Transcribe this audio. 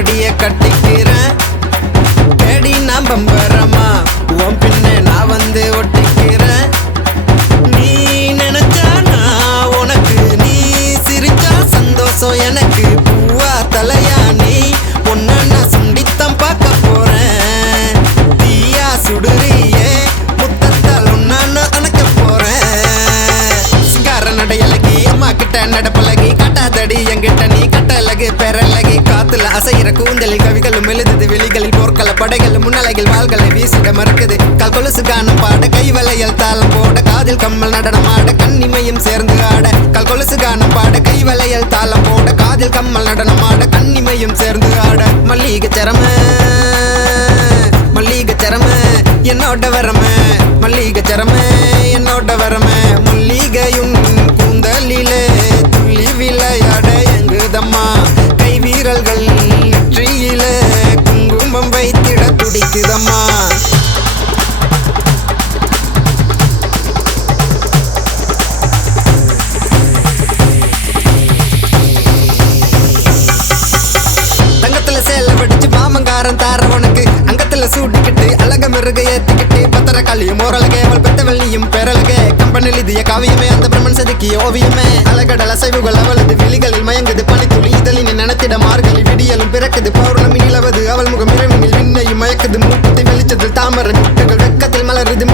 அப்படியே கட்டிக்கிறேன். தேடி நான் பம்பரமா உன் பின்னே நான் வந்து ஒட்டிக்கிறேன். நீ நினைச்சா நான் உனக்கு, நீ சிரிச்சா சந்தோஷம் எனக்கு. பூவா தலையா நீ பொண்ண நான் சுண்டித்தான் பார்க்க போறேன். தீயா சுடுறியே முத்தத்தால் உன்ன அணைக்க போறேன். சிங்கார நடையழகி அம்மா கிட்ட நடப்பழகி காட்டாதடி என்கிட்ட நீ கட்டழகு பெறலகி. காத்துல அசைகிற கூந்தலில் கவிகளும் எழுதுது வெளிகளில் போர்க்கள படைகள் முன்னலைகள் வாள்களை வீசிட மறுக்குது. கால் கொலுசு கானம் பாட கை வளையல் தாளம் போட காதில் கம்மல் நடனம் ஆட கண்ணிமையும் சேர்ந்து ஆட. கால் கொலுசு கானம் பாட கை வளையல் தாளம் போட காதில் கம்மல் நடனம் ஆட கண்ணிமையும் சேர்ந்து ஆட. மல்லிகை சரம மல்லிகை சரம என்னோட வரம மல்லிகை சரம என்னோட வரம. மல்லிகையும் கூந்தலிலே துள்ளி விளையாட எங்குதம்மா கை வீரல்கள் நெற்றியில குங்குமம் வைத்திட துடிக்குதம்மா. தங்கத்துல சேல வடிச்சு மாமங்காரன் தார உனக்கு அங்கத்துல சூட்டிக்கிட்டு அழக மிருக ஏத்திக்கிட்டு பத்திர காளியும் ஓரலகே அவள் பெத்தவள்ளியும் பெறலகே. கம்பனில் இதிய காவியமே அந்த பிரம்மன் செதுக்கிய ஓவியமே. அழகடல் அசைவுகள் அவளது விழிகளில் மயங்குது பனித்துளி இதழினை நினைத்திட மார்கழி விடியலும் பிறக்குது. பௌர்ணமி நிலவது அவள் முகம் இரவினில் விண்ணையும் மயக்குது. மூக்குத்தி வெளிச்சத்தில் தாமரை முட்டுகள் வெக்கத்தில் மலருது.